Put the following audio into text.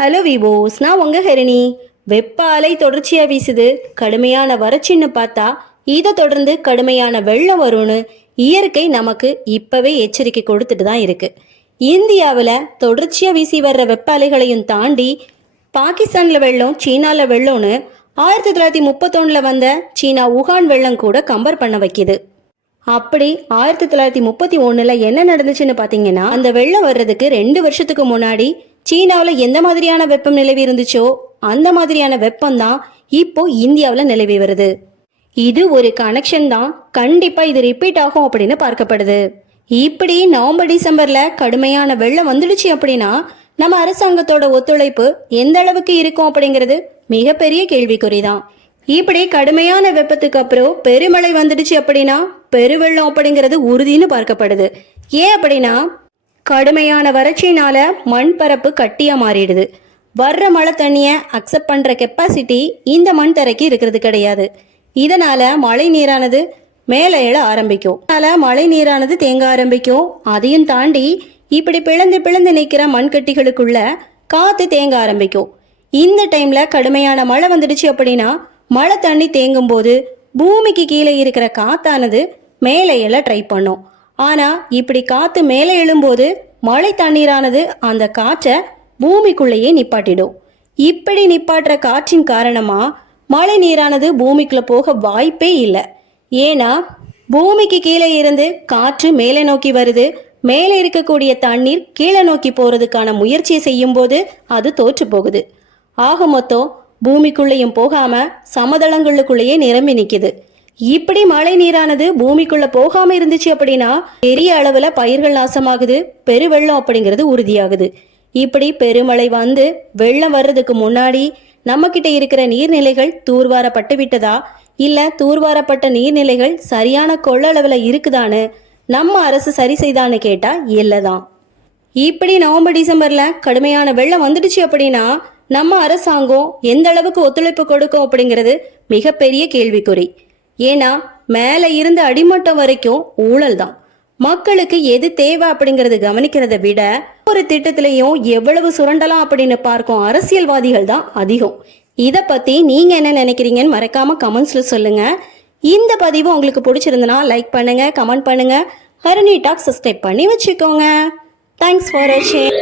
Hello விவோஸ், நான் உங்க ஹரிணி. வெப்ப அலை தொடர்ச்சியா வீசுது. கடுமையான வறட்சின்னு பார்த்தா இதை தொடர்ந்து கடுமையான வெள்ளம் வரும்னு இயற்கை நமக்கு இப்பவே எச்சரிக்கை கொடுத்துட்டு தான் இருக்கு. இந்தியாவில் தொடர்ச்சியா வீசி வர்ற வெப்ப அலைகளையும் தாண்டி பாகிஸ்தான்ல வெள்ளம், சீனால வெள்ளம்னு 1931 வந்த சீனா உகான் வெள்ளம் கூட கம்பேர் பண்ண வைக்குது. அப்படி 1931 என்ன நடந்துச்சுன்னு பார்த்தீங்கன்னா, அந்த வெள்ளம் வர்றதுக்கு 2 வருஷத்துக்கு முன்னாடி சீனாவில் எந்த மாதிரியான வெப்பம் நிலவி இருந்துச்சோ அந்த மாதிரியான வெப்பம் தான் இப்போ இந்தியாவில் நிலவி வருது. இது ஒரு கனெக்ஷன் தான். கண்டிப்பா இது ரிப்பீட் ஆகும் அப்படின்னு பார்க்கப்படுது. இப்படி நவம்பர் டிசம்பர்ல கடுமையான வெள்ளம் வந்துடுச்சு அப்படின்னா நம்ம அரசாங்கத்தோட ஒத்துழைப்பு எந்த அளவுக்கு இருக்கும் அப்படிங்கிறது மிகப்பெரிய கேள்விக்குறிதான். இப்படி கடுமையான வெப்பத்துக்கு அப்புறம் பெருமழை வந்துடுச்சு அப்படின்னா பெருவெள்ளம் அப்படிங்கிறது உறுதின்னு பார்க்கப்படுது. ஏன் அப்படின்னா கடுமையான வறட்சினால மண் பரப்பு கட்டியா மாறிடுது. வர்ற மழை தண்ணியை அக்செப்ட் பண்ற கெப்பாசிட்டி இந்த மண் தரைக்கு இருக்கிறது கிடையாது. இதனால மழை நீரானது மேலே எழ ஆரம்பிக்கும். அதனால மழை நீரானது தேங்க ஆரம்பிக்கும். அதையும் தாண்டி இப்படி பிளந்து பிளந்து நிற்கிற மண்கட்டிகளுக்குள்ள காத்து தேங்க ஆரம்பிக்கும். இந்த டைம்ல கடுமையான மழை வந்துடுச்சு அப்படின்னா மழை தண்ணி தேங்கும் போது பூமிக்கு கீழே இருக்கிற காத்தானது மேலே எழ ட்ரை பண்ணும். ஆனா இப்படி காத்து மேலே எழும்போது மழை தண்ணீரானது அந்த காற்றை பூமிக்குள்ளேயே நிப்பாட்டிடும். இப்படி நிப்பாட்டுற காற்றின் காரணமா மழை நீரானது பூமிக்குள்ள போக வாய்ப்பே இல்லை. ஏன்னா பூமிக்கு கீழே இருந்து காற்று மேலே நோக்கி வருது. மேலே இருக்கக்கூடிய தண்ணீர் கீழே நோக்கி போறதுக்கான முயற்சியை செய்யும் போது அது தோற்று போகுது. ஆக மொத்தம் பூமிக்குள்ளேயும் போகாம சமதளங்களுக்குள்ளேயே நிரம்பி நிக்குது. இப்படி மழை நீரானது பூமிக்குள்ள போகாம இருந்துச்சு அப்படின்னா பெரிய அளவுல பயிர்கள் நாசமாகுது. பெருவெள்ளம் அப்படிங்கிறது உறுதியாகுது. இப்படி பெருமழை வந்து வெள்ளம் வர்றதுக்கு முன்னாடி நம்ம கிட்ட இருக்கிற நீர்நிலைகள் தூர்வாரப்பட்டு விட்டதா, இல்ல தூர்வாரப்பட்ட நீர்நிலைகள் சரியான கொள்ளளவுல இருக்குதான்னு நம்ம அரசு சரி செய்தான்னு கேட்டா இல்லதான். இப்படி நவம்பர் டிசம்பர்ல கடுமையான வெள்ளம் வந்துடுச்சு அப்படின்னா நம்ம அரசாங்கம் எந்த அளவுக்கு ஒத்துழைப்பு கொடுக்கும் அப்படிங்கிறது மிகப்பெரிய கேள்விக்குறி. ஏன்னா மேல இருந்து அடிமட்டம் வரைக்கும் ஊழல் தான். மக்களுக்கு எது தேவை அப்படிங்கறது கவனிக்கிறத விட ஒரு திட்டத்திலையும் எவ்வளவு சுரண்டலாம் அப்படின்னு பார்க்கும் அரசியல்வாதிகள் தான் அதிகம். இதை பத்தி நீங்க என்ன நினைக்கிறீங்கன்னு மறக்காம கமெண்ட்ஸ்ல சொல்லுங்க. இந்த பதிவு உங்களுக்கு பிடிச்சிருந்தனா லைக் பண்ணுங்க, கமெண்ட் பண்ணுங்க, ஹரிணி டாக் சப்ஸ்கிரைப் பண்ணி வச்சுக்கோங்க. தேங்க்ஸ் ஃபார் வாட்சிங்.